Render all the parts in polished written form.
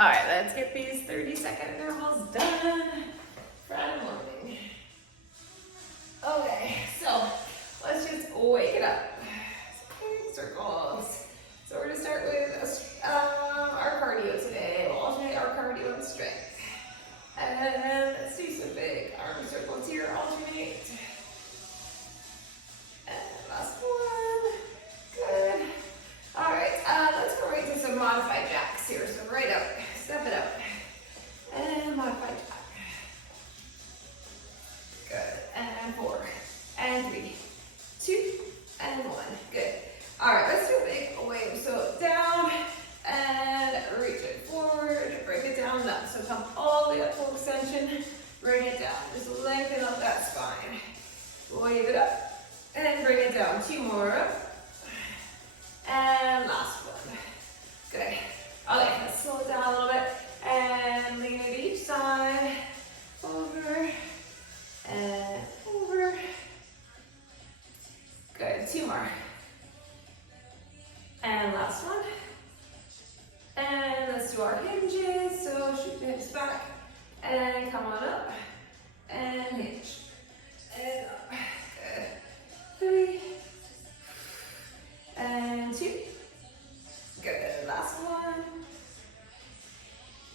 All right, let's get these 30-second intervals done. Friday morning. Okay, so let's just wake it up. Circles. So we're gonna start with our cardio today. We'll alternate our cardio and strength. And let's do some big arm circles here, alternate. And last one. Good. All right, let's go right to some modified jacks here. So right up, step it up. And modified jack. Good. And 4, and 3, 2, and 1. Good. All right, let's do a big wave. So down and reach it forward. Bring it down up. So come all the way up, full extension. Bring it down. Just lengthen up that spine. Wave it up and bring it down. 2 more up. And last one. Good. Okay, let's slow it down a little bit. And lean it each side. Over. And over. Good. 2 more. And last one. And let's do our hinges. So shoot the hips back. And come on up. And hinge. And up. Good. 3. And 2. Good. Last one.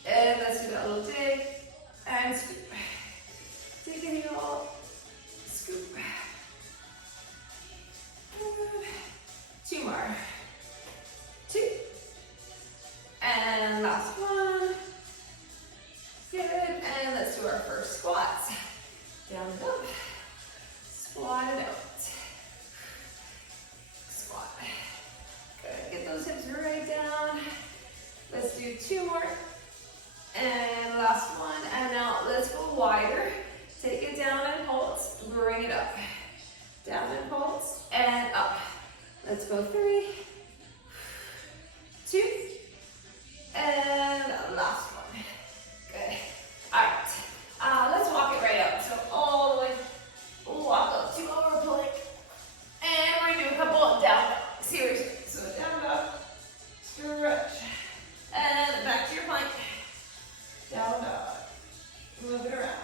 And let's do that little dig. And scoop. Take a heel. Scoop. Good. 2 more. 2. And last one. Good. And let's do our first squats. Down and up. Squat it out. Squat. Good. Get those hips right down. Let's do 2 more. And last one. And now let's go wider. Take it down and pulse. Bring it up. Down and pulse. And up. Let's go 3, 2, and last one. Good. All right. Let's walk it right up. So all the way, walk up to our plank. And we're gonna do a couple down dog. Seriously. So down dog, stretch, and back to your plank. Down dog. Move it around.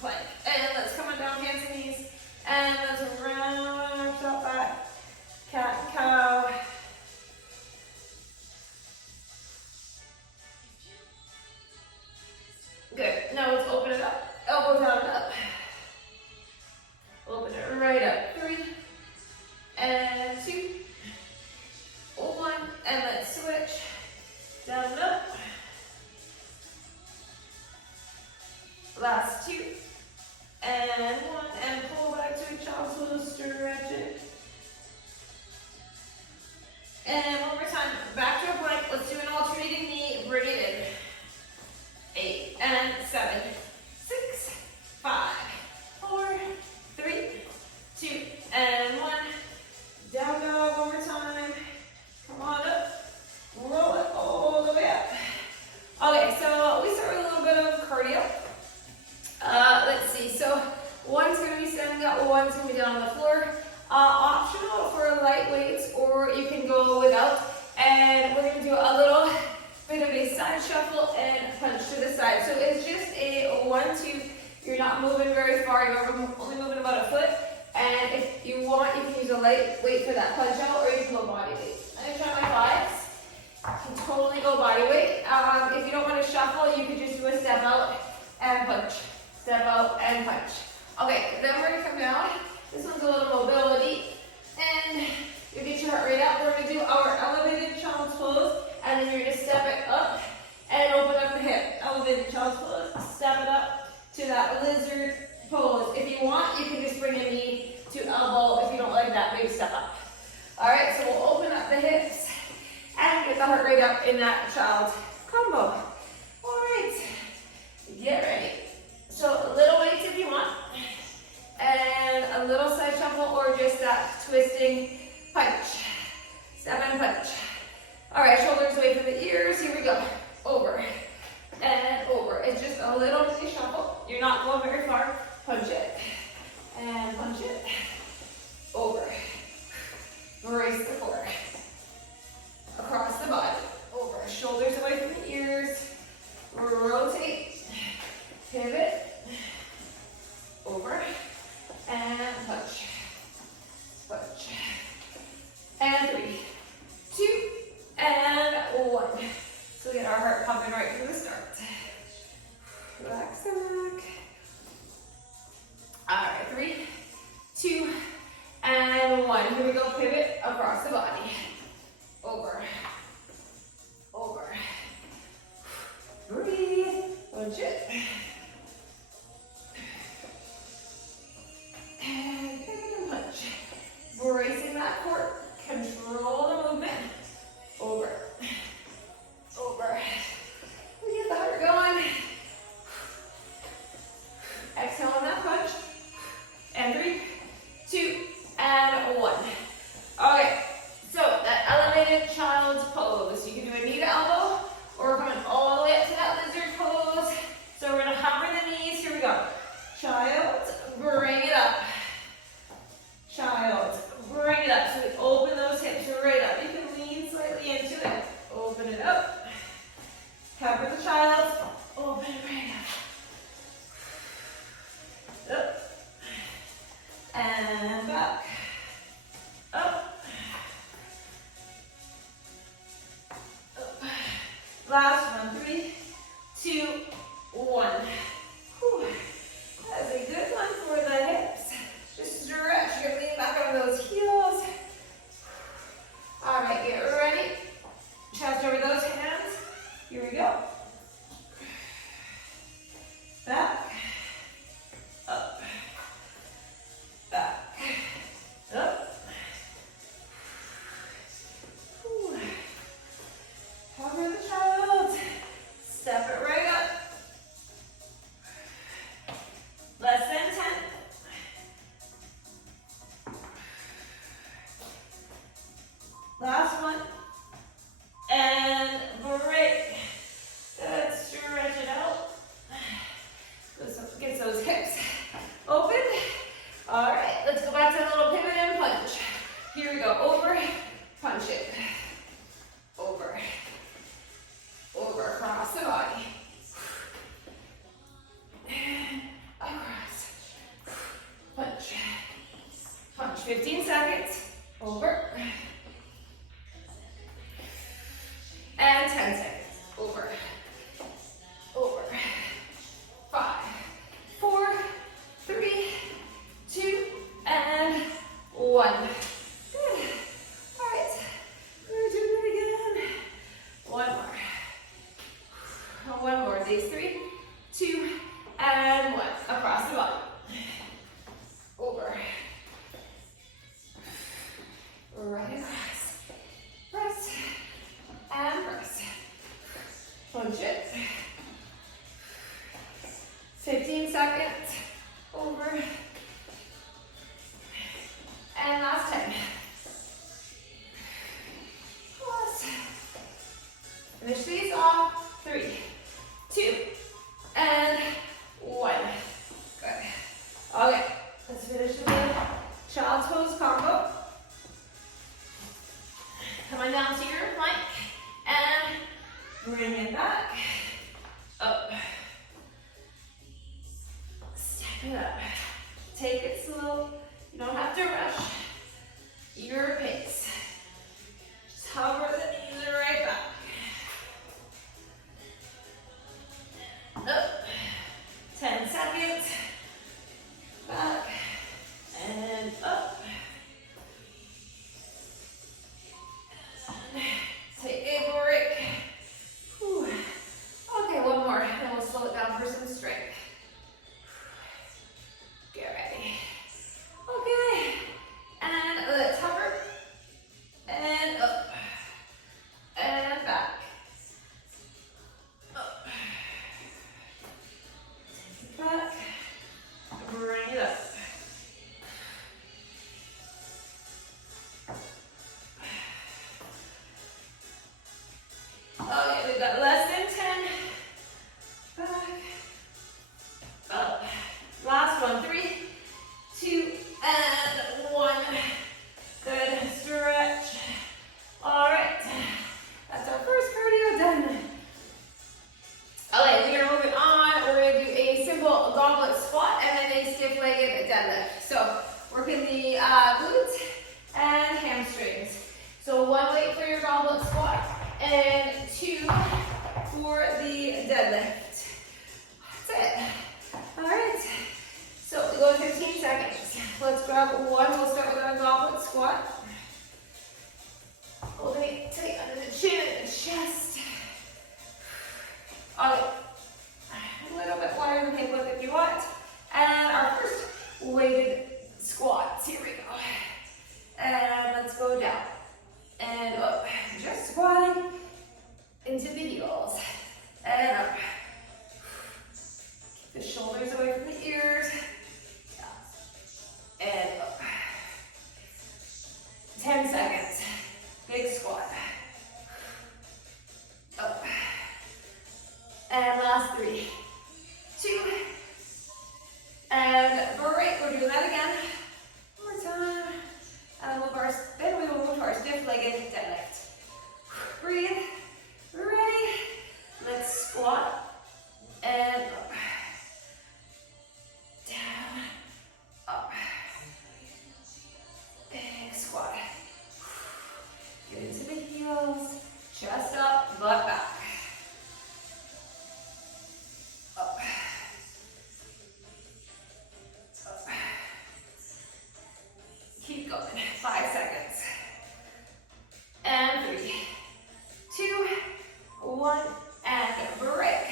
Plank. And let's come on down, hands and knees. And let's round our top back. Cat and cow. Good. Now let's open it up. Elbow down and up. Open it right up. 3, and 2, 1, and let's switch. Down and up. Last 2, and 1, and pull back to a child's pose. Stretch it. And one more time, back to a plank. Let's do an alternating knee. Bring it in. 8, and 7, 6, 5, 4, 3, 2, and 1. Down dog one more time. Come on up. Roll it all the way up. Okay, so we start with a little bit of cardio. Let's see. So one's going to be standing up, one's going to be down on the floor. Optional for light weights, or you can go without. And we're going to do a little bit of a side shuffle and punch to the side. So it's just a 1-2. You're not moving very far. You're only moving about a foot. And if you want, you can use a light weight for that punch out, or you can go body weight. I'm going to try my 5s. You can totally go body weight. If you don't want to shuffle, you can just do a step out and punch. Step out and punch. Okay, then we're going to come down. This one's a little mobility. And you get your heart rate up. We're going to do our elevated child's pose. And then you're going to step it up and open up the hip. Elevated child's pose. Step it up to that lizard pose. If you want, you can just bring a knee to elbow. If you don't like that, maybe step up. All right, so we'll open up the hips and get the heart rate up in that child combo. All right, get ready. So little weights if you want. And a little side shuffle, or just that twisting punch. Step and punch. All right, shoulders away from the ears. Here we go. Over and over. It's just a little mini shuffle. You're not going very far. Punch it. And punch it. Over. Brace the core. Across the body. Over. Shoulders away from the rotate, pivot, over, and punch, punch. And 3, 2, and 1. So we get our heart pumping right from the start. Relax the back. All right, 3, 2, and 1. Here we go, pivot across the body. Over, over. Breathe, punch it. And pivot and punch. Bracing that core, control the movement. Over, over. We get the heart going. Exhale on that punch. And 3, 2, and 1. Okay, so that elevated child's pose. You can do a knee to elbow, or coming all the way up to that lizard pose. So we're gonna hover the knees. Here we go. Child, bring it up. Child, bring it up. So we open those hips right up. You can lean slightly into it. Open it up. Cover the child. Open it right up. Up. And back. Up. Up. Last one. 3, 2, 1. Whew. That is a good one for the hips. Just stretch. You're gonna lean back over those heels. All right, get ready. Chest over those hands. Here we go. Back. Up. Back. Up. Whew. Cover the child. Step it right up. Less than 10. Last one. And break. Good. Stretch it out. Get those hips open. All right, let's go back to a little pivot and punch. Here we go. Over, punch it. Over. Over, across the body. And across. Punch. Punch. 15 seconds. Over. And 10 seconds. Over. Over. 5, 4, 3, 2, and 1. Good. All right. We're doing it again. One more. One more. These 3, 2, and 1. Across the body. Over. Right across. Press. And press. Punch it. 15 seconds. Over. And last 10. Pause. Finish these off. 3, 2, and 1. Good. Okay, let's finish with the child's pose combo. Come on down to your plank and bring it back. Up. Step it up. Take it slow. You don't have to rush. Your pace. Just hover the knees right back. Up. 10 seconds. Back. And up. Take a break. Whew. Okay, one more. Then we'll slow it down for some strength. Get ready. Okay. And let's hover. And up. deadlift. That's it. All right. So we go 15 seconds. Let's grab one. We'll start with our goblet squat. Holding it tight under the chin and the chest. Okay. A little bit wider than hip lift if you want. And our first weighted squats. Here we go. And let's go down. And up. Just squatting into the heels. And up. Keep the shoulders away from the ears. And up. 10 seconds. Big squat. Up. And last 3, 2, and break. We're doing that again. One more time. And then we will move to our stiff-legged deadlift. Breathe. Ready. Let's squat. And up. Down. Up. Big squat. Get into the heels. Chest up, butt back. Up. Up. Keep going. 5 seconds. And 3, 2, 1, and break.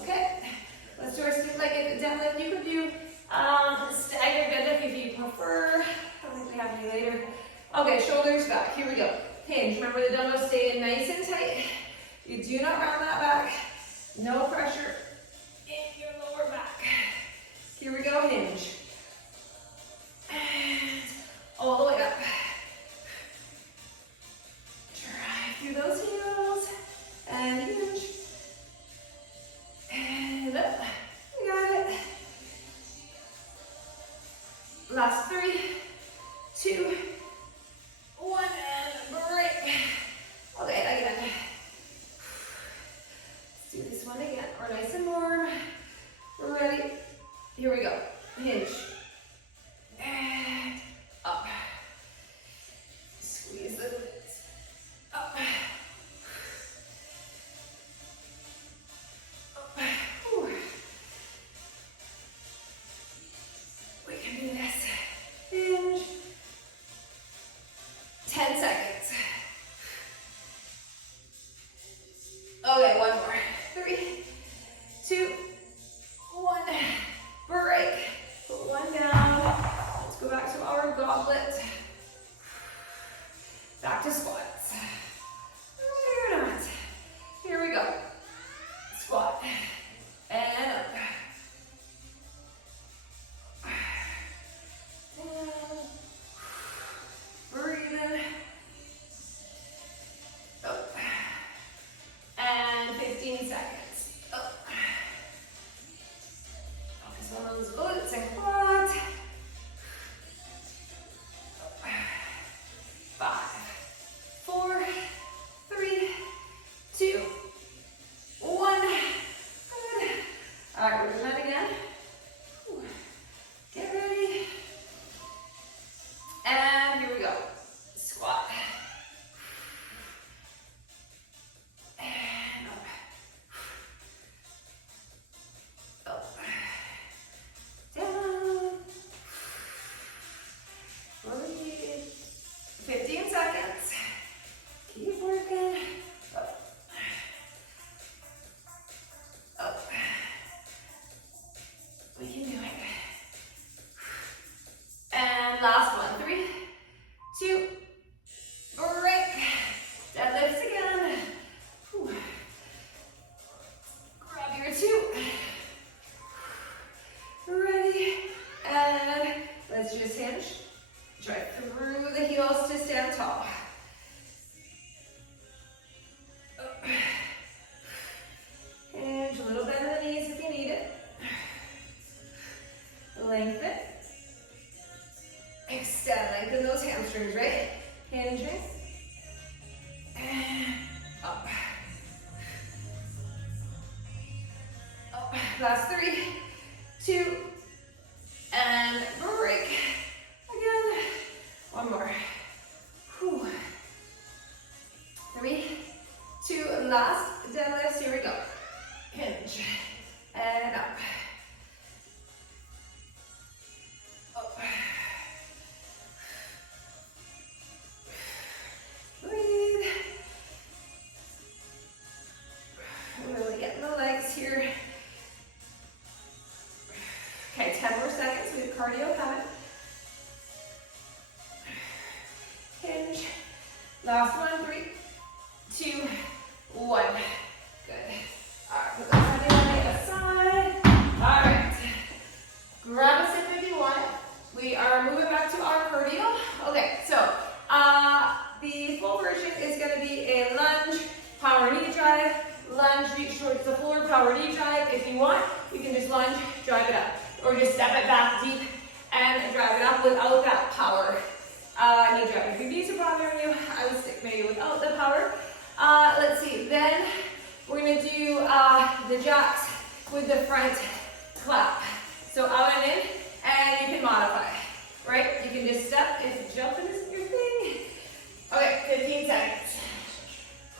Okay. Let's do our stiff-legged deadlift. You could do staggered deadlift if you prefer. I don't think we have any later. Okay, shoulders back. Here we go. Hinge. Remember the dumbbells stay nice and tight. You do not round that back. No pressure in your lower back. Here we go, hinge. And all the way up. Drive through those heels. And hinge. And up. You got it. Last 3, 2, 1, and break. Okay, again. Let's do this one again. We're nice and warm. Ready? Here we go. Hinge. And up. Squeeze the glutes. Up. Up. Whew. We can do this. Hinge. 10 seconds. Okay, one more. 3, 2, 1. Break. Put one down. Let's go back to our goblet. Back to squats. Ready or not. Here we go. Squat. And up. Down. Breathe in. Up. And 15 seconds. Up. Focus on those glutes and quads. Up. 5, 4, 3, 2, 1. Good. All right, we're doing that again. Get ready. And here we go. Squat. And up. Up. Down. Breathe. 15 seconds. Keep working. Up. Up. We can do it. And last one. 3, 2, break. Deadlifts again. Whew. Grab your 2. Ready. And let's just hinge. Drive through the heels to stand tall. Up. Hinge. A little bend in the knees if you need it. Lengthen. Extend, lengthen those hamstrings, right? Hinging. And up. Up. Last 3, 2, and break. Again. One more. Whew. 3, 2, last deadlifts. Here we go. hinge, and up. Up. Breathe. Really getting the legs here. Okay, 10 more seconds. We have cardio coming. Hinge. Last one. 3, 2, 1. Good. All right, put those on the aside. All right. Grab a sip if you want. We are moving back to our cardio. Okay, so the full version is going to be a lunge, power knee drive, lunge, reach towards the floor, power knee drive. If you want, you can just lunge, drive it up. Or just step it back deep and drive it up without that power knee drive. If your knees are bothering you, I would stick maybe without the power. Let's see, then we're going to do the jacks with the front clap. So out and in, and you can modify, right? You can just step if jumping isn't your thing. Okay, 15 seconds.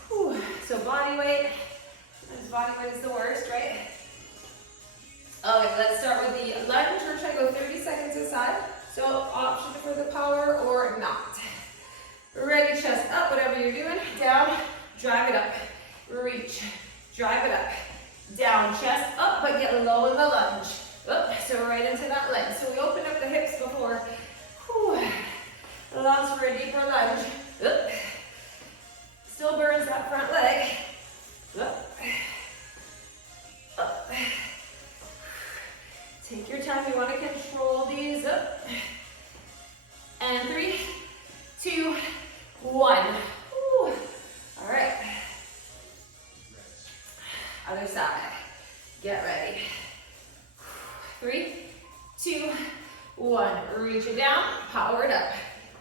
Whew. So body weight. Body weight is the worst, right? Okay, let's start with the lunge. We're trying to go 30 seconds aside. So option for the power or not. Ready, chest up, whatever you're doing. Down, drive it up. Reach, drive it up. Down, chest up, but get low in the lunge. Up, so right into that leg. So we opened up the hips before. Whew. Allows for a deeper lunge. Up. Still burns that front leg. Up. Up. Take your time. You want to control these. Up. And 3, 2, 1. Whew. All right. Other side. Get ready. 3, 2, 1. Reach it down. Power it up.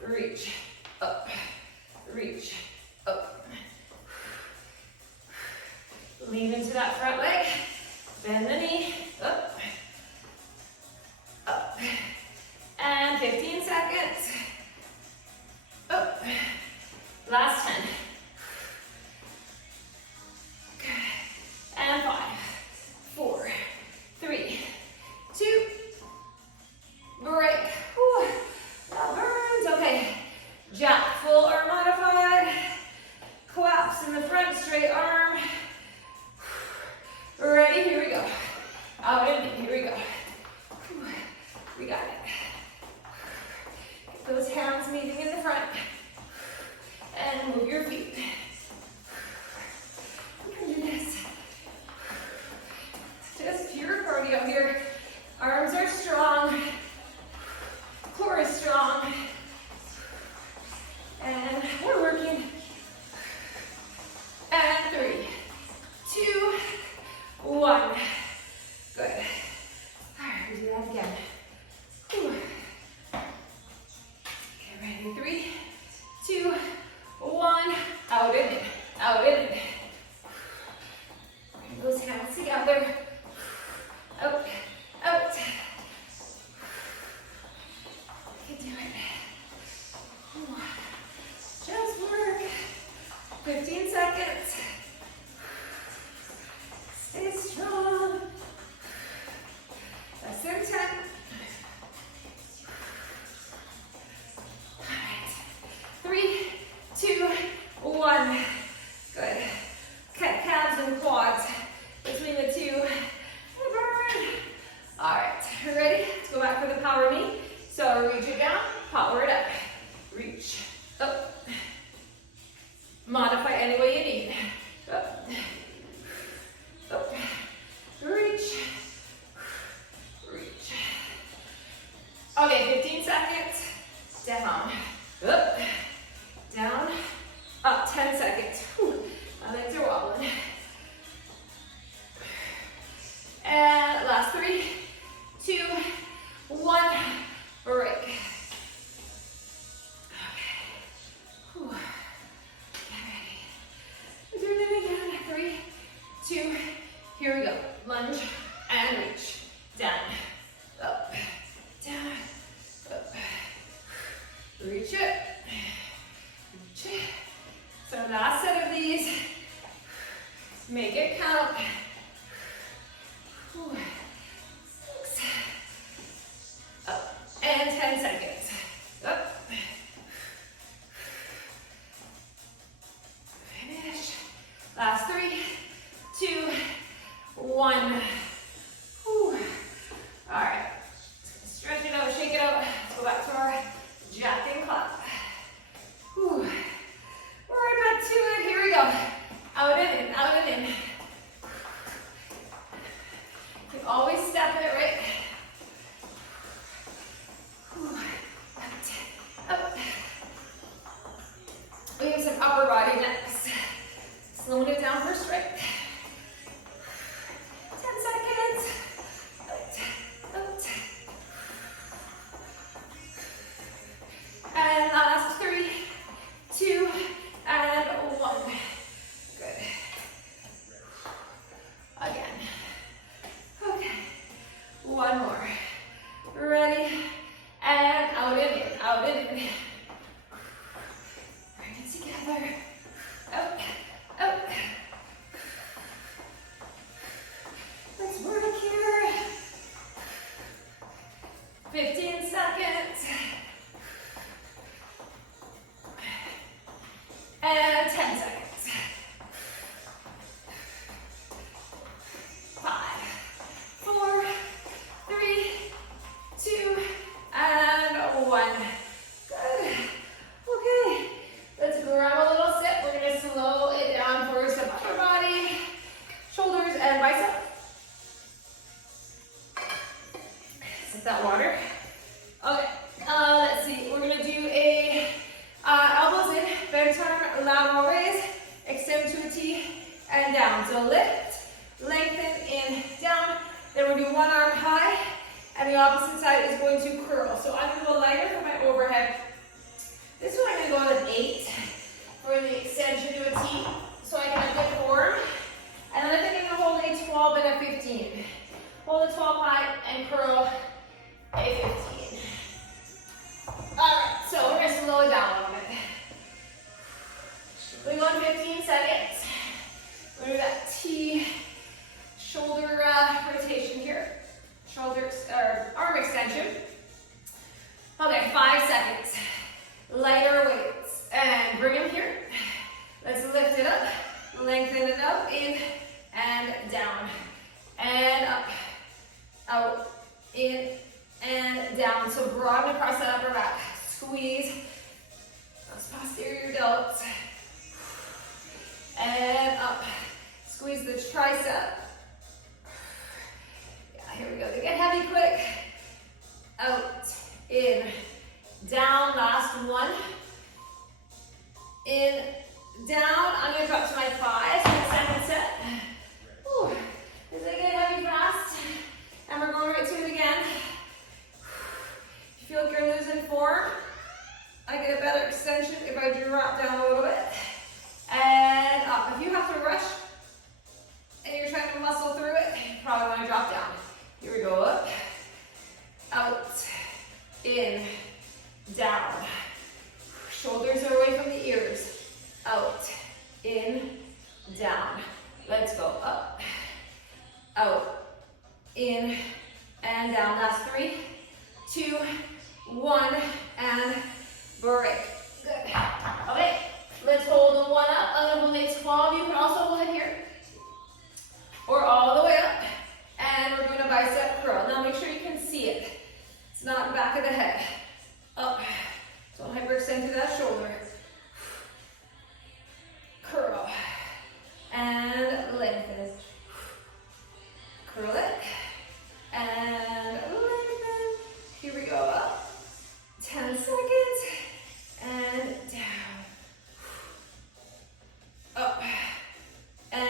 Reach. Up. Reach. Up. Lean into that front leg. Bend the knee. Up. Up. And 15 seconds. Up. Last 10. Good. And 5, 4, 3, 2. Break. Whew. That burns. Okay. Jack full or modified. Collapse in the front, straight arm. Ready? Here we go. Out and in. Here we go. We got it. Get those hands meeting in the front. And move your feet. You can do this. Just pure cardio here. Arms are strong. Core is strong. And we're working. And 3, 2, 1. Good. All right, we do that again. Whew. Okay, ready? 3, 2, 1. Out and in. Out and in. Bring those hands together. Out. Out. You can do it. Whew. Just work. 15 seconds. Stay strong. Less than 10. All right. 3, 2, 1. Good. Cut calves and quads between the two. Burn. All right. Ready? Let's go back for the power knee. So reach it down, power it up. Reach. Up. Modify any way you need. Up. Up. Reach. Reach. Okay, 15 seconds. Down. Up. Down. Up. 10 seconds. Whew. My legs are wobbling. And last 3, 2, 1. Break. Okay. Whew. Get ready. We're doing it again. 3, 2. Here we go. Lunge and reach. Down. Up. Down. Up. Reach it. Reach it. So last set of these. Make it count. Whew. 6. Up. And 10 seconds. Up. Finish. Last 3, 2, 1. Whew. All right. Stretch it out, shake it out. Let's go back to our jack and clap. Whew. We're right back to it. Here we go. Out and in, out and in. You can always step it, right? Whew. Out, up. We have some upper body next. Slowing it down for strength. 10 seconds. Out. And last 3, 2, and 1. Good. Again. Okay. One more. Ready? And out and in, out and in. Bring it together. Out, out. Let's work here. 15 seconds. And 10 seconds. 5, 4, 3, 2, and 1. Good. Okay. Let's grab a little sip. We're going to slow it down for some upper body, shoulders, and biceps. Sip that water. Okay. Let's see. We're going to do a elbows in, bent arm, lateral raise, extend to a T, and down. So lift, lengthen, in, down. Then we're going to do one arm high, and the opposite side is going to curl. So I'm going to go lighter for my overhead. This one I'm going to go with 8 for the extension to a T, so I get a good form. And then I think I'm going to hold a 12 and a 15. Hold a 12 high and curl a 15. Alright, so we're going to slow it down a little bit. We're going 15 seconds. We're going to do that T shoulder rotation here. Shoulder, arm extension. Okay, 5 seconds. Lighter weights. And bring them here. Let's lift it up. Lengthen it up. In and down. And up. Out. In and down. So broaden across that upper back. Squeeze those posterior delts. And up. Squeeze the tricep. Yeah, here we go. They get heavy quick. Out. In. Down. Last one. In. Down. I'm going to drop to my thighs for the second set. Whew. As they get heavy fast. And we're going right to it again. If you feel like you're losing form, I get a better extension if I drop down a little bit. And up. If you have to rush and you're trying to muscle through it, you probably want to drop down. Here we go. Up. Out. In. Down. Shoulders are away from the ears. Out. In. Down. Let's go. Up. Out. In. And down. Last 3, 2, 1, and break. Good. Okay, let's hold the 1 up. I'm going to hold a 12. You can also hold it here. Or all the way up. And we're doing a bicep curl. Now make sure you can see it. It's not in the back of the head. Up. Don't hyperextend through that shoulder. Curl. And lengthen. Curl it. And lengthen. Here we go. Up. 10 seconds. And down. Up. And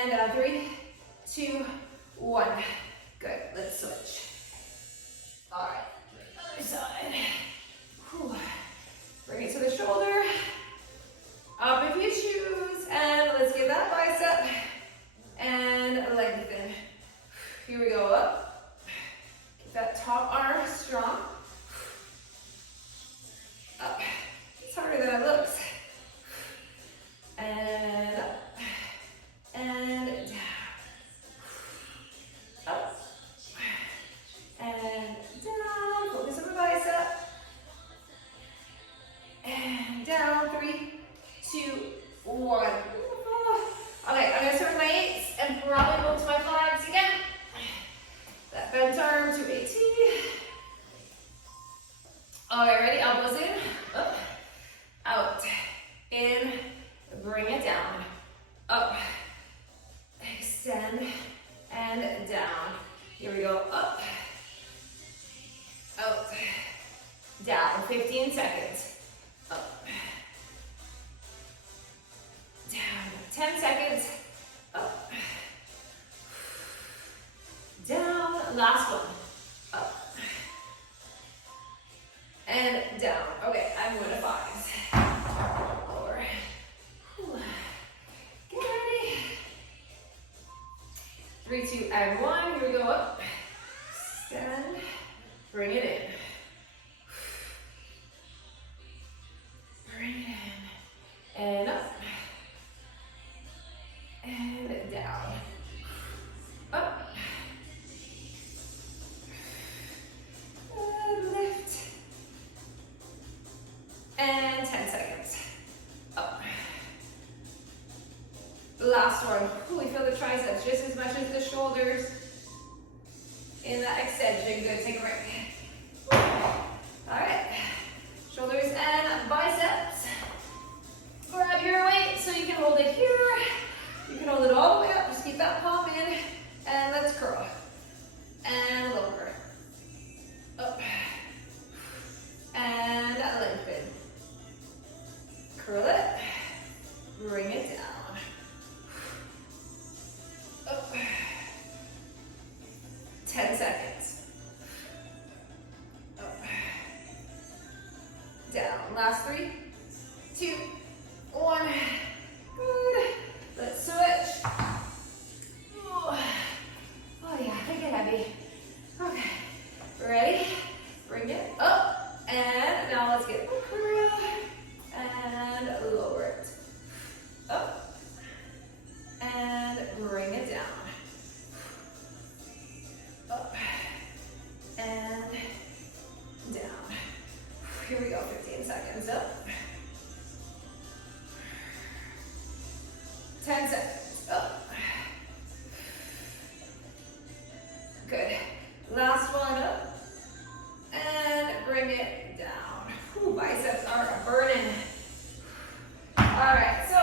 go to my flags again. That bent arm to a T. All right, ready? Elbows in, up, out, in, bring it down, up, extend, and down. Here we go, up, out, down, 15 seconds, up, down, 10 seconds, up, down, last one, up, and down. Okay, I'm going to fives. Lower. Get ready. 3, 2, and 1. Here we go, up, extend, bring it in. Bring it in, and up, and down, up, and lift, and 10 seconds, up. Last one. Ooh, we feel the triceps just as much as the shoulders in that extension. Good, take a break. All right, shoulders and biceps. Grab your weight so you can hold it here. You can hold it all the way up, just keep that palm in, and let's curl. And lower. Up. And lengthen. Curl it. Bring it down. Up. 10 seconds. Up. Down. Last 3, 2, 1. Good. Let's switch. Oh yeah, make it heavy. Okay. Ready? Bring it up. And now let's get a curl. And lower it. Up. And bring it down. Up. And down. Here we go, 15 seconds. Up. 10 seconds. Up. Good. Last one up. And bring it down. Ooh, biceps are burning. All right, so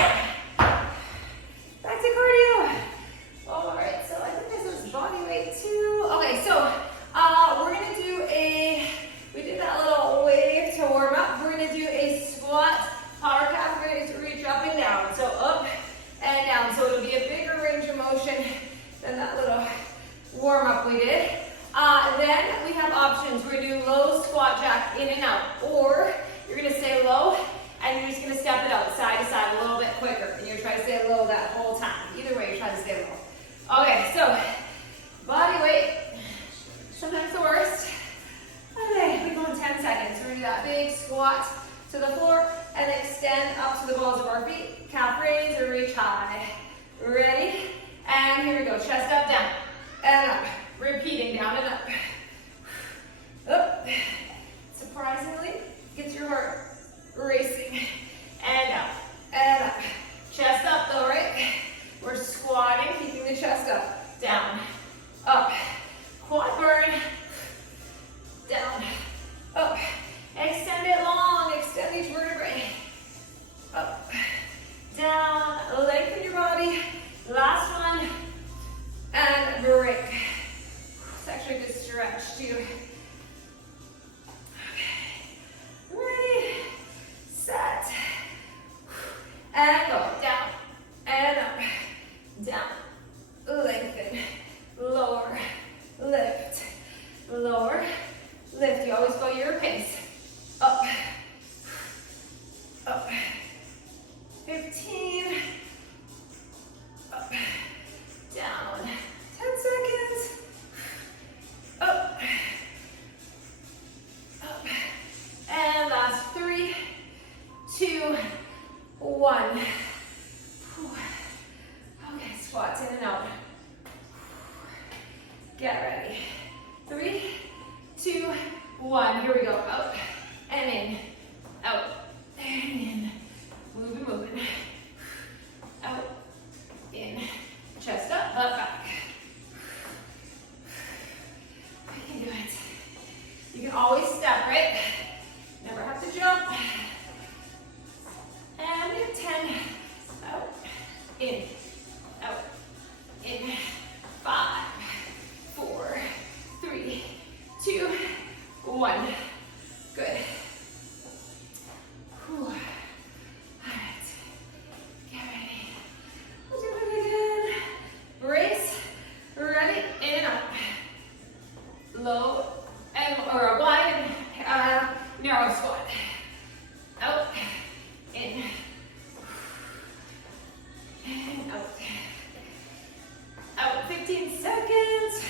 back to cardio. All right, so I think this is body weight too. Okay, so we're gonna do we did that little wave to warm up. We're gonna do a squat, power calf raise, reach up and down. So up and down. So it'll be a bigger range of motion than that little warm up we did. Then we have options. We're gonna do low squat jack in and out, or you're gonna stay low and you're just gonna step it out side to side a little bit quicker. And you're trying to stay low that whole time. Either way, you're trying to stay low. Okay, so body weight, sometimes the worst. Okay, we go in 10 seconds. We're gonna do that big squat to the floor and extend up to the balls of our feet. Calf raise or reach high. Ready? And here we go. Chest up, down, and up. Repeating, down and up. Up. Surprisingly, gets your heart racing. And up, and up. Chest up though, right? We're squatting, keeping the chest up. Down, up. Quad burn. Down, up. Extend it long, extend each vertebrae. Up, down, lengthen your body. Last one, and break. It's actually a good stretch too. Okay, ready, set, and go. Down, and up, down, lengthen, lower, lift, lower, lift. You always go your pace. Up, up, 15, up, down, 10 seconds, up, up, and last 3, 2, 1. Okay, squats in and out. Get ready. 3, 2, 1. Here we go. Out and in. Out and in. Moving, moving. Out, in. Chest up, back. one. Good. Whew. All right. Get ready. We'll do it again. Brace. Ready. In and up. Low and or wide and narrow squat. Out. In. And out. Out 15 seconds.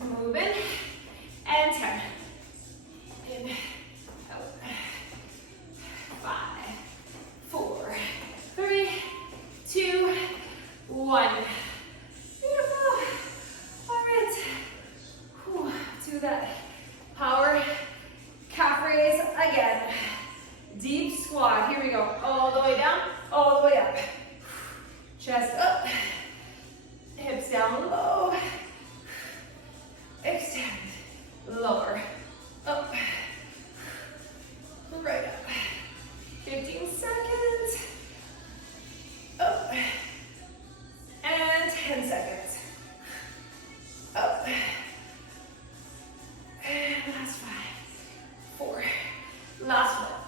Moving. And 10. In. Out. 5, 4, 3, 2, 1. Beautiful. All right. Whew. Do that power calf raise again. Deep squat. Here we go. All the way down, all the way up. Chest up. Hips down low. Extend. Lower. Up. Right up. 15 seconds. Up. And 10 seconds. Up. And last 5, 4. Last one.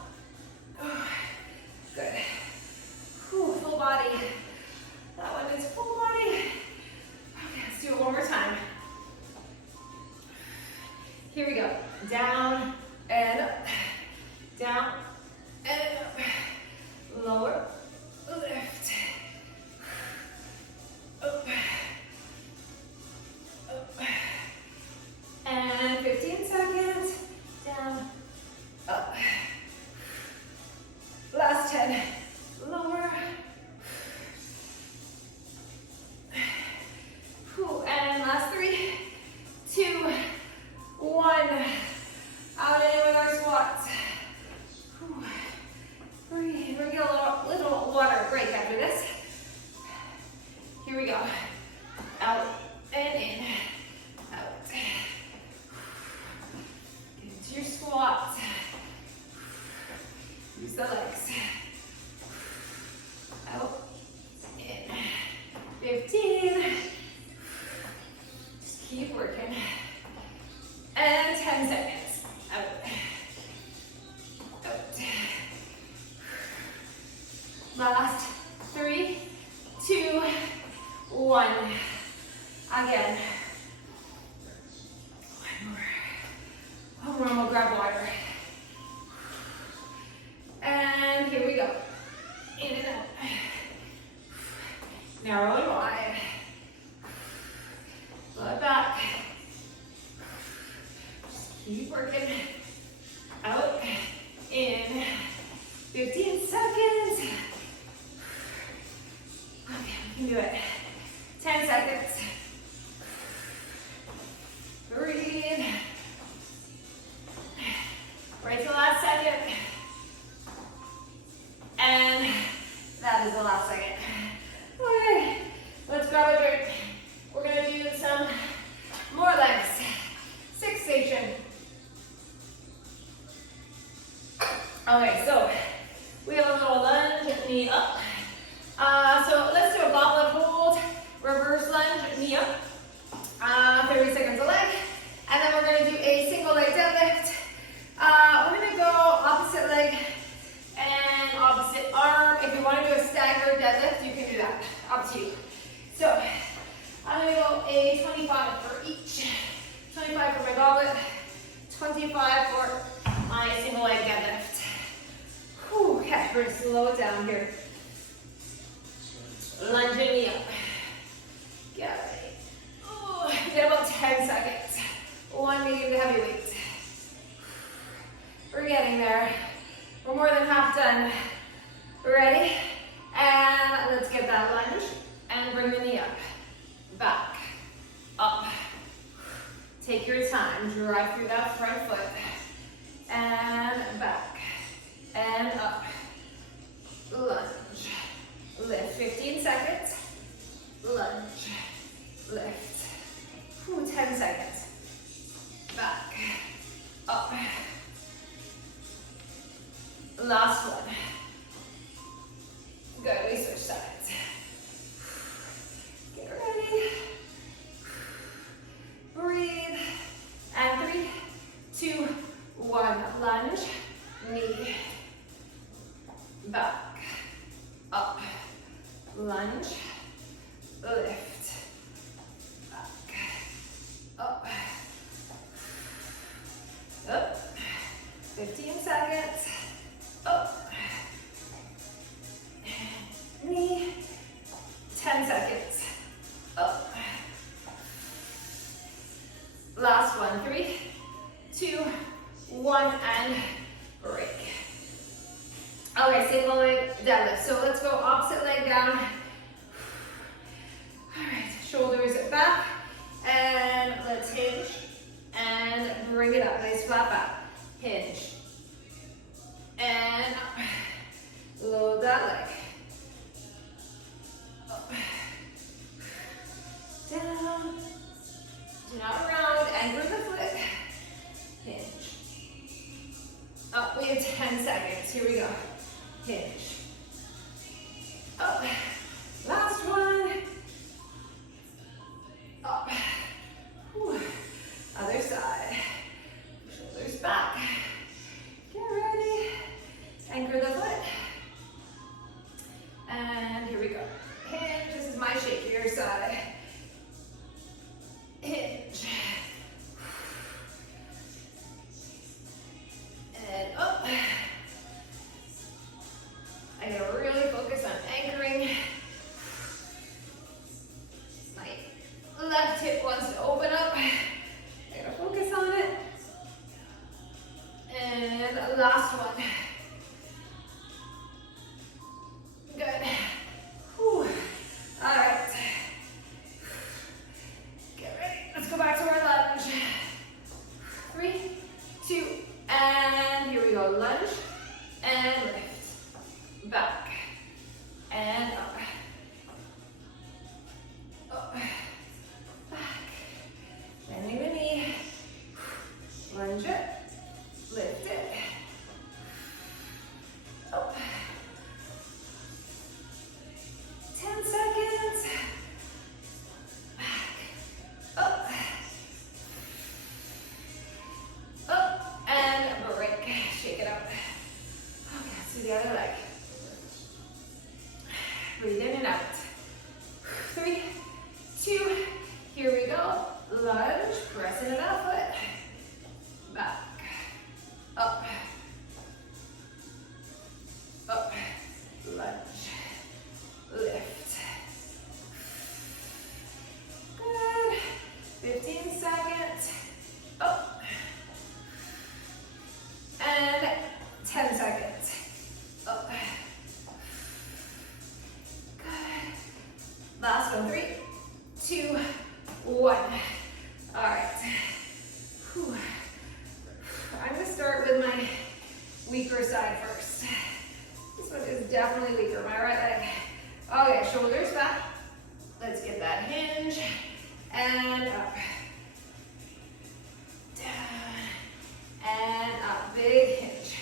Oh, good. Whew, full body. That one is full body. Okay, let's do it one more time. Here we go. Down and up. Down and up. Lower. Lift. Up. Up. And 15 seconds. Down. Up. Last 10. Lower. Whew. And last 3, 2, 1. Out and in with our squats. Whew. Breathe. We're going to get a little water break after this. Here we go. Out and in. Out. Get into your squat. Use the legs. Out. In. 15. Just keep working. And 10 seconds. Out. Out. Last 3, 2, 1. Again. One more, we'll grab water. And here we go. In and out. Narrow and wide. Low back. Just keep working. Out. In. 15 seconds. Okay, we can do it. 10 seconds. Breathe. Right to the last second. And that is the last second. Okay, let's grab a drink. We're gonna do some more legs. 6 station. Okay, so we have a little lunge, knee up. So let's do a goblet hold, reverse lunge, knee up. 30 seconds a leg. And then we're gonna do a single leg deadlift. We're gonna go opposite leg and opposite arm. If you want to do a staggered deadlift, you can do that. Up to you. So I'm gonna go a 25 for each. 25 for my goblet, 25 for my single leg deadlift. Whew, okay, we're gonna slow it down here. Lunge and knee up. Get ready. Ooh, get about 10 seconds. One medium to heavy weight. We're getting there. We're more than half done. Ready? And let's get that lunge. And bring the knee up. Back. Up. Take your time. Drive through that front foot. And back. And up. Lunge. Lift. 15 seconds. Lunge. Lift. Ooh, 10 seconds. Back. Up. Last one. Good, we switch sides. Get ready. Breathe. And 3, hinge, and up. Load that leg. Up. Down. Do not round, anchor the foot. Hinge. Up, we have 10 seconds. Here we go. Hinge. Up. Last one. Up. Whew. Other side. Shoulders back. Get ready. Anchor the foot. And here we go. Hinge. This is my shake, your side. Hinge. And up. I gotta really focus on anchoring. My left hip wants to open up. I gotta focus on it. And last one. Good. Whew. All right. Get ready. Let's go back to our lunge. 3, 2, and here we go. Lunge and lift. Back and up. Up. Back. Bending the knee. Lunge it. Lift it. Up. 10 seconds. Back. Up. Up. And break. Shake it out. Okay, let's do the other leg. Breathe in and out. 3, 2, here we go. Lunge, press into that foot. Back. Up. Up. Lunge. Lift. Good. 15 seconds. Up. And 10 seconds. Up. Good. Last one. 3, 2, 1. All right. Whew. I'm going to start with my weaker side first. This one is definitely weaker. My right leg. Okay, shoulders back. Let's get that hinge. And up. Down. And up. Big hinge.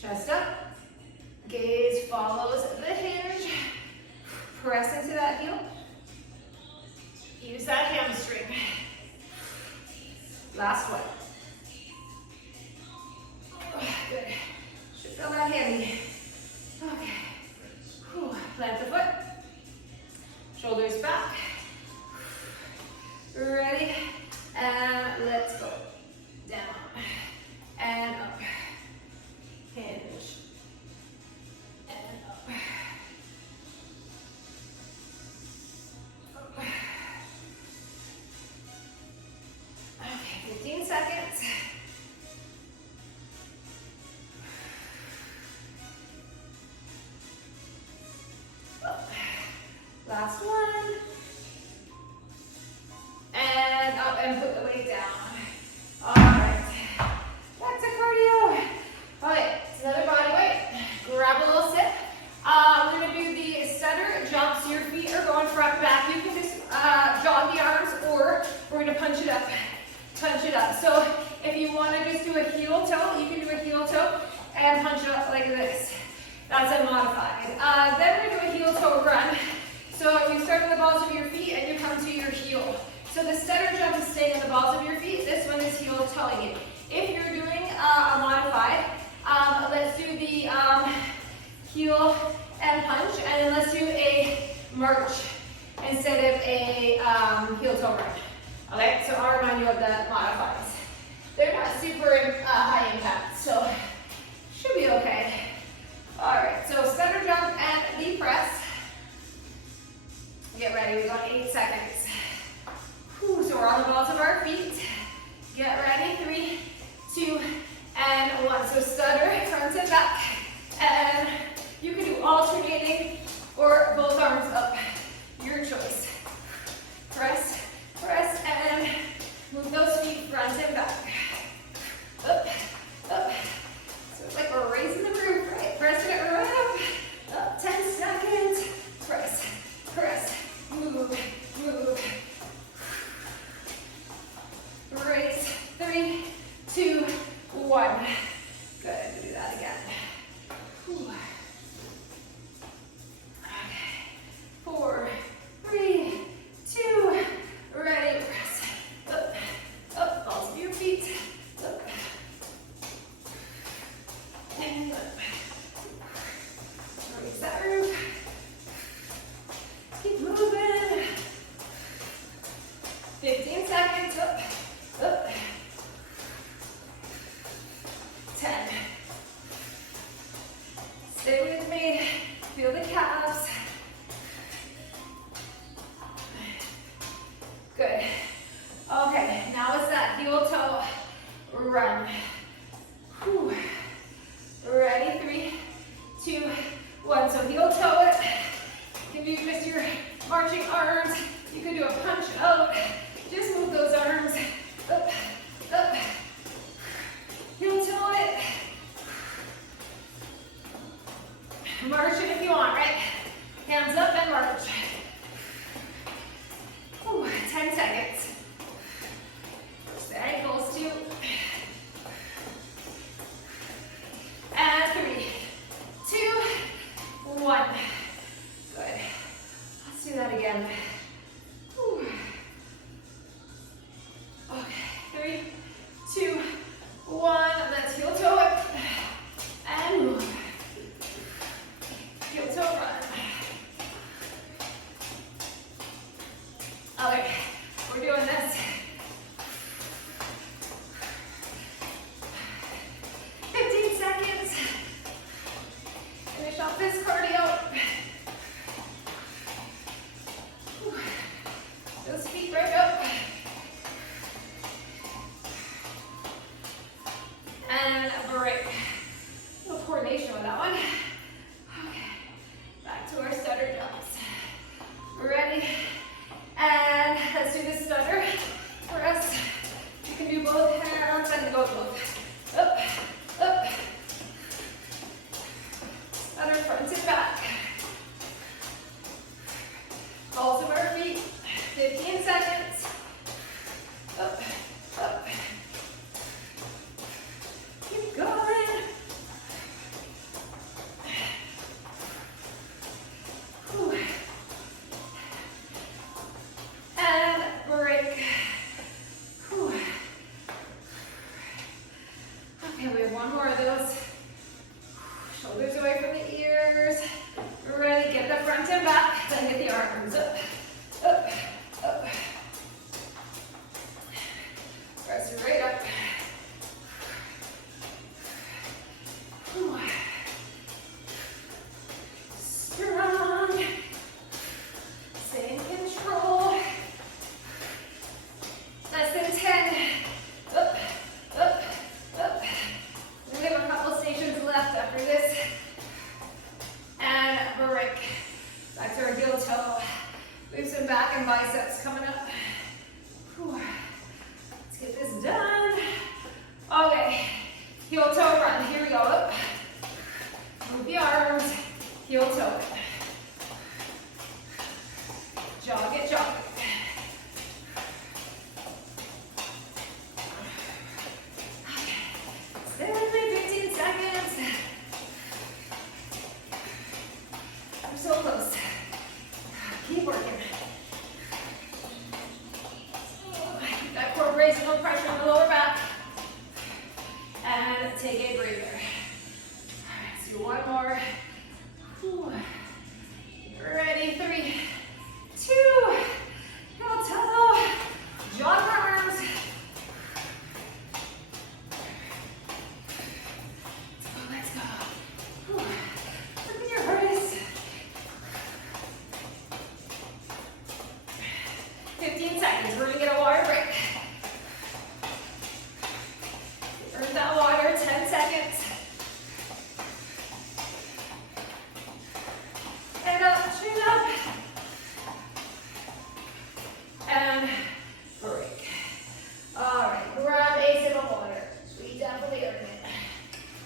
Chest up. Gaze follows the hinge. Press into that heel. Use that hamstring. Last one. Good. Should feel that hammy. Okay. Whew. Plant the foot. Shoulders back. Ready? And let's go. Down. And up. Hinge. And up. Up. Okay, 15 seconds. Up. Last one. And up and put the weight down. All right. Back to cardio. All right, it's another body weight. Grab a little sit. We're going to do the stutter jump, so your feet are going front back. You can just jog the arms, or we're going to punch it up. Punch it up. So if you want to just do a heel toe, you can do a heel toe and punch it up like this. That's a modified. Then we're going to do a heel toe run. So you start with the balls of your feet and you come to your heel. So the stutter jump is staying on the balls of your feet. This one is heel toeing it. If you're doing a modified, let's do the heel and punch, and then let's do a march instead of a heel toe run. Okay, so I'll remind you of the modifieds. They're not super high impact, so should be okay. All right, so stutter jump and knee press. Get ready, we got 8 seconds. Whew, so we're on the balls of our feet. Get ready, 3, 2, and 1. So stutter, front and back. And you can do alternating or both arms up. Your choice. Press, press, and heel toe it. If you miss your marching arms, you can do a punch out. Just move those arms up, up. Heel toe it. March it if you want, right? Hands up and march. Ooh, 10 seconds. Push the ankles, 2. And 3, 2, 1. Good. Let's do that again. Whew. Okay, 3, 2, 1. Let's heel toe it. And move. Heel toe run. Okay, we're doing this. 15 seconds. Finish off this cardio. Those feet right up. And break. A little coordination with that one. Okay, back to our stutter jumps. Ready? And let's do this stutter. For us, you can do both hands and go both. Up, up. Stutter front and back. Balls of our feet. 15 seconds. Up, up. Keep going. Whew. And break. Whew. Okay, we have one more of those. Shoulders away from the ears. Ready, get the front and back, then get the arms up, up, up. Press it right up. Whew. Strong. Stay in control. Less than 10. Up, up, up. We have a couple stations left after this. And break. Back to our heel toe. Glutes and back and biceps coming up. Whew. Let's get this done. Okay. Heel toe run. Here we go. Up. Move the arms. Heel toe it. Jog it, jog it. Stay with me 15 seconds. We're so close. Keep working. Keep that core braced, no pressure on the lower back. And take a breather. All right, let's do one more. Whew. Ready, 3, 2, heel toe, jog arms. Let's go. Whew. Look at your wrist. 15 seconds, we're gonna get a water break. Earn that water, 10 seconds. And up, chin up. And break. All right, grab a sip of water. We definitely earned it.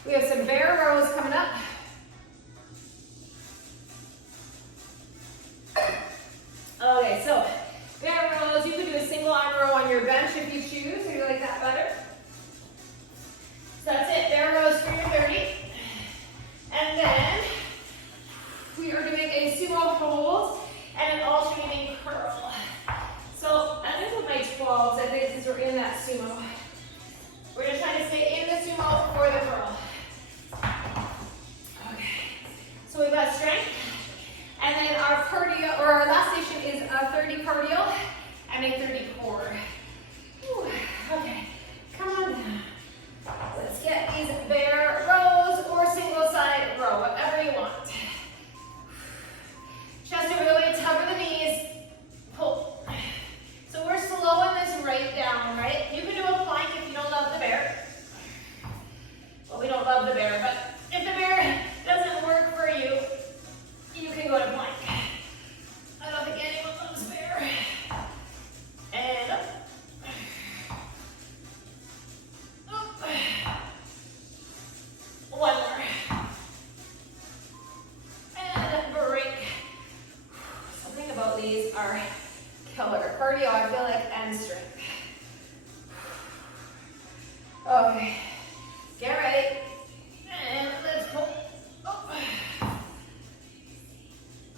We have some bear rows coming up. Okay, so bear rows, you can do a single arm row on your bench if you choose, if you like that better. So that's it, bear rows for your 30. And then we are doing a sumo hold and an alternating curl. So I'm going to put my 12s, I think, since we're in that sumo. We're just trying to stay in the sumo for the curl. Okay. So we've got strength. And then our cardio, or our last station is a 30 cardio and a 30 core. Whew. Okay. Come on down. Let's get these bear rows or single side row, whatever you want. Chest over the weights, cover the knees, pull. So we're slowing this right down, right? You can do a plank if you don't love the bear. Well, we don't love the bear, but if the bear doesn't work for you, more. Killer. Cardio, I feel like, and strength. Okay. Get ready. And let's pull. Oh.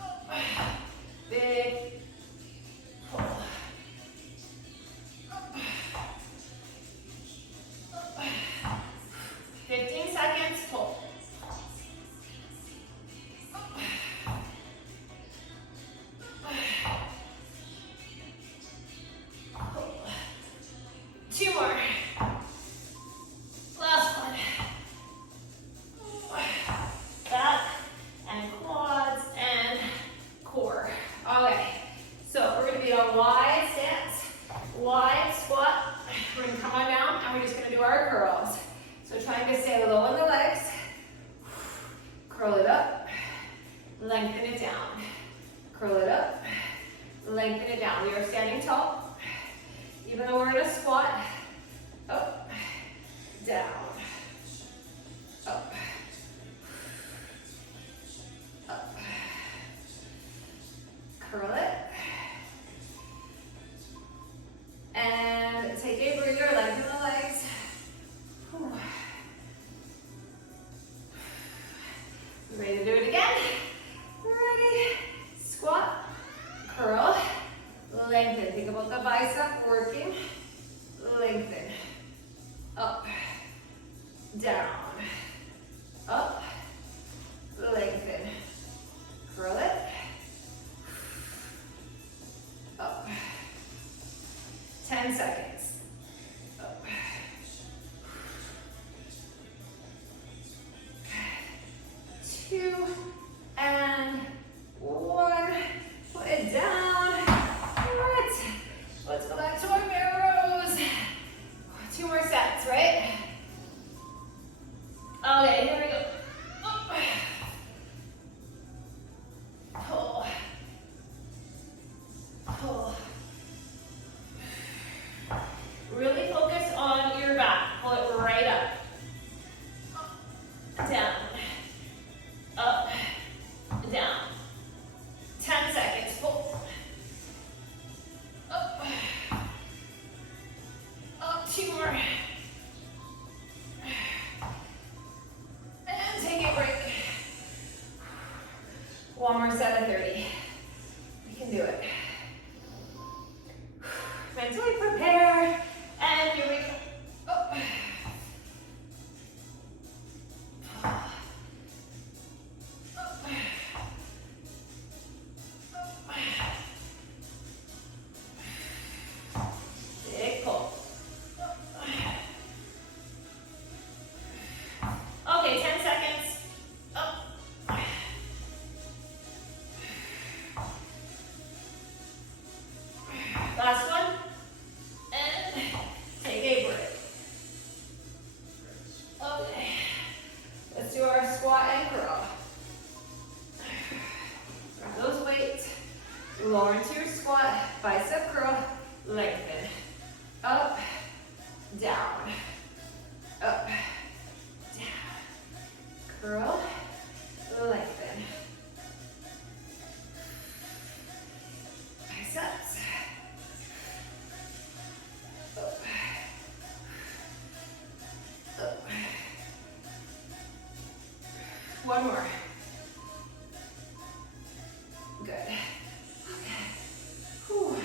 Oh. Big pull. Oh. 15 seconds, pull. 2 more. Last one. Back and quads and core. Okay, so we're gonna be on wide stance, wide squat. We're gonna come on down and we're just gonna do our curls. So trying to stay low on the legs. Curl it up, lengthen it down. Curl it up, lengthen it down. We are standing tall. Even though we're in a squat, up, down, up, up. Curl it. And take a breather, lengthen the legs. Whew. Ready to do it again? Ready? Squat, curl, lengthen. Think about the bicep working. Lengthen. Up, down, up, lengthen. Curl it. Up. 10 seconds. Up. 2 and 1. Put it down. Right. Let's go back to our mirrors. 2 more sets, right? Okay, here we go. Up. Pull. Pull. Really focus on your back. Pull it right up. Down. Up. Down. 10 seconds. Pull. Up. Up. 2 more. And take a break. 1 more set of 30. We can do it. Mentally prepare. And here we go. Up. Up. Big pull. Okay, 10 seconds. Up. Last one. And take a break. Okay. Let's do our squat and curl. Grab those weights. Lower into your squat. Bicep curl. Lengthen. Up. Down. Up. Down. Curl. Lengthen. Biceps. Up. Up. 1 more. Good. Okay. Whew.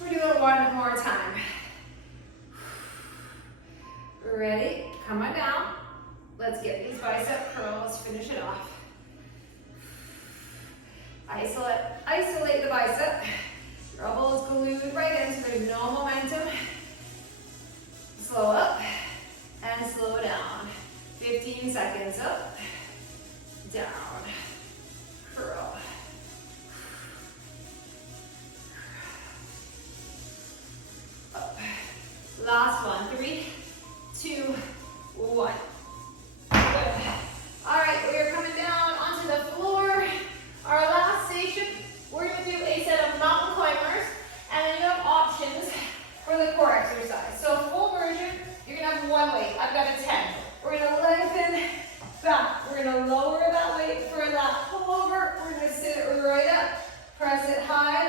We're doing 1 more time. Ready? Come on down. Let's get these bicep curls. Finish it off. Isolate the bicep. Your elbow is glued right in, so there's no momentum. Slow up and slow down. 15 seconds up, down, curl. Up. Last one. 3, 2, 1. Good. All right, we are coming down onto the floor. Our last station, we're going to do a set of mountain climbers, and then you have options for the core exercise. So full version, you're going to have 1 weight. I've got a 10. We're going to lengthen back. We're going to lower that weight for that pullover. We're going to sit it right up. Press it high,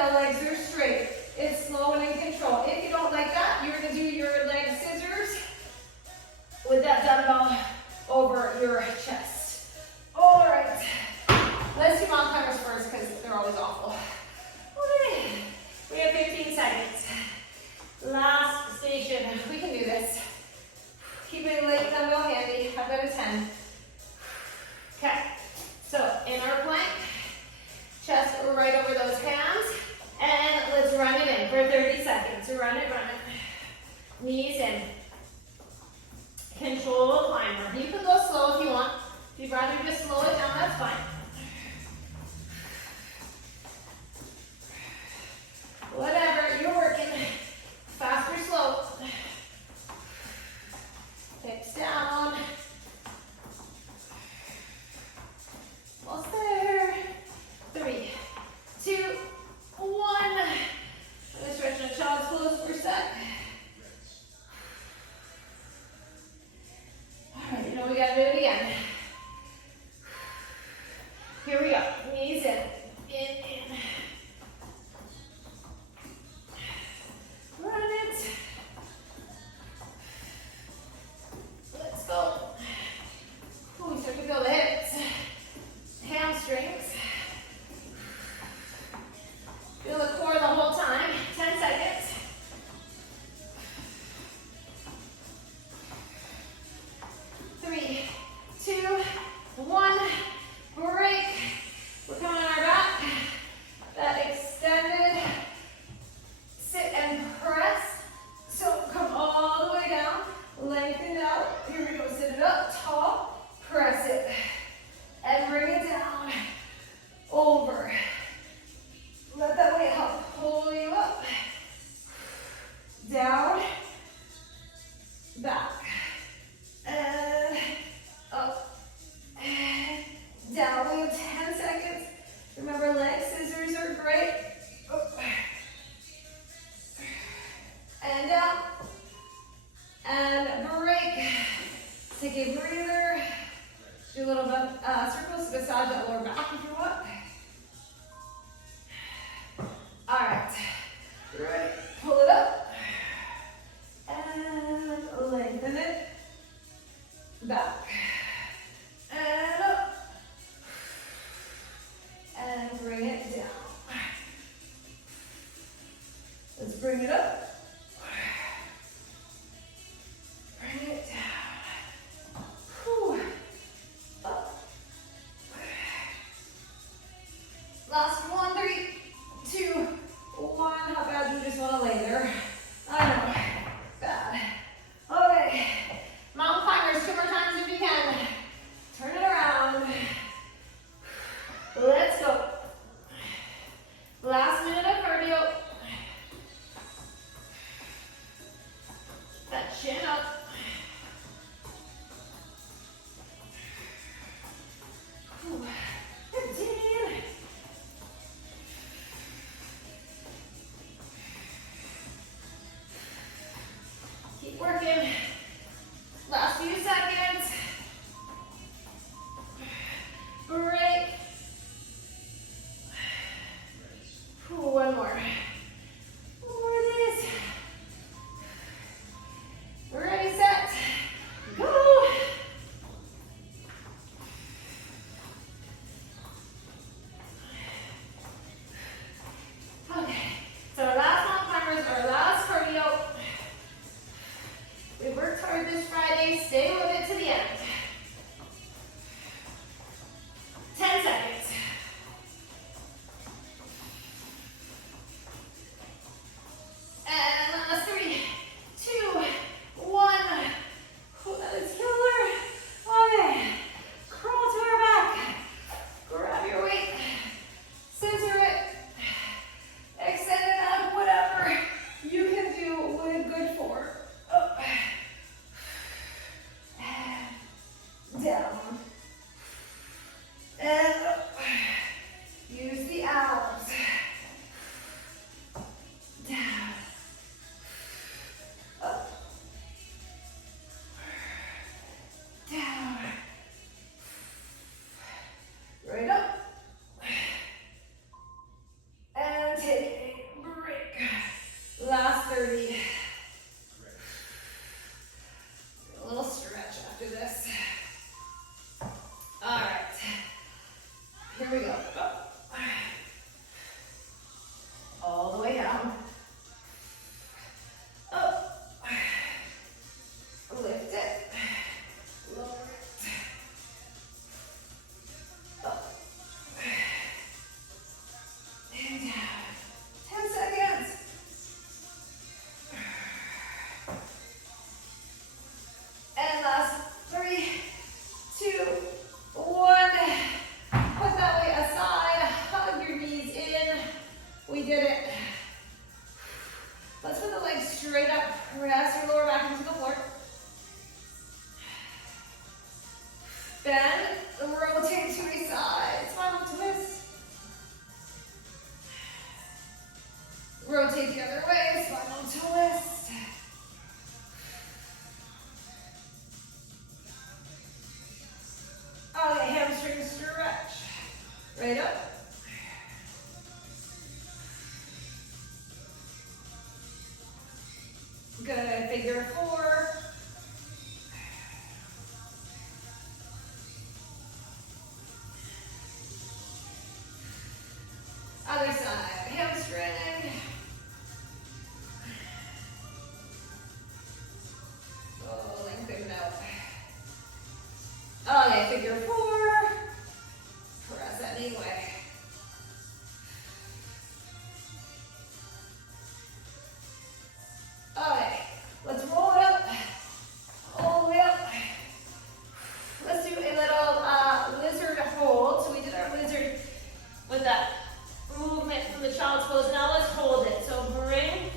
again, do it again. Here we go. Knees in. In. Run it. Let's go. Ooh, we start to feel the hips, hamstrings. Feel the core the whole time. 10 seconds. 3, 2, 1. Break. We're coming on our back. That extended sit and press. So come all the way down. Lengthen out. Here we go. Sit it up tall. Press it. And bring it down. Over. Let that weight help pull you up. Down. Back. And up. And down. We have 10 seconds. Remember, leg scissors are great. Up. And down. And break. Take a breather. Do a little bit circles to massage that lower back if you want. All right. Ready? Pull it up. And lengthen it. Back. And up. And bring it down. Let's bring it up. Bring it down. Whew. Up. Last one, 3, 2, 1. How bad do you just want to lay there? I know. Bad. Okay. Mountain climbers, 2 more times if you can. Turn it around. Let's go. Last minute of cardio. That chin up. Whew. 15. Keep working. Last few seconds. Break. Ooh, one more. More of these. Ready, set, go. Okay, so our last mountain climbers, our last cardio. We worked hard this Friday. Stay with it to the end. 10 seconds. And last 3, 2, 1. Ooh, that is killer. Okay. Crawl to our back. Grab your weight. Scissor it. Extend it out. Whatever you can do with good form. Up. And down. And up. Use the arms. Down. Up. Down. Right up. And take a break. Last 30. A little stretch after this. All right. Here we go. Up. All the way down. Up. Lift it. Lower it. Up. And down. 10 seconds. And last 3, 2, 1. Put that weight aside. Hug Right up. Good, figure 4. Other side, hamstring. Oh, lengthen it out. Okay, figure 4. Press anyway. Okay, let's roll it up, all the way up. Let's do a little lizard hold. So we did our lizard with that movement from the child's pose. Now let's hold it. So bring,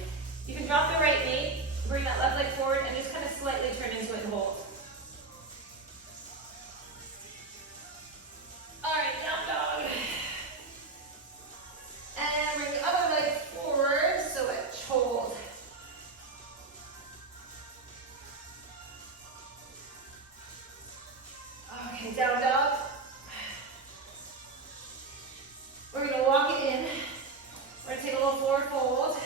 you can drop the right knee, bring that left leg forward, and just kind of slightly turn into it and hold. All right, down dog. And bring the other leg forward, so it's hold. Okay, down dog. We're gonna walk it in. We're gonna take a little forward fold.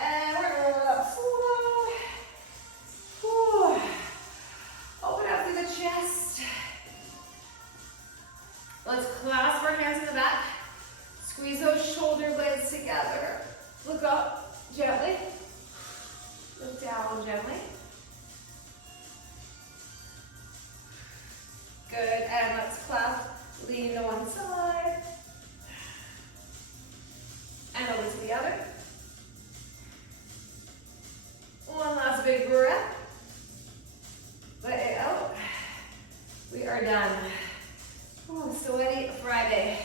And we're gonna roll it up slow. Whew. Open up through the chest. Let's clasp our hands in the back. Squeeze those shoulder blades together. Look up gently. Look down gently. Good, and let's clasp, lean to one side, and over to the other. One last big breath. Let it out. We are done. Ooh, sweaty Friday.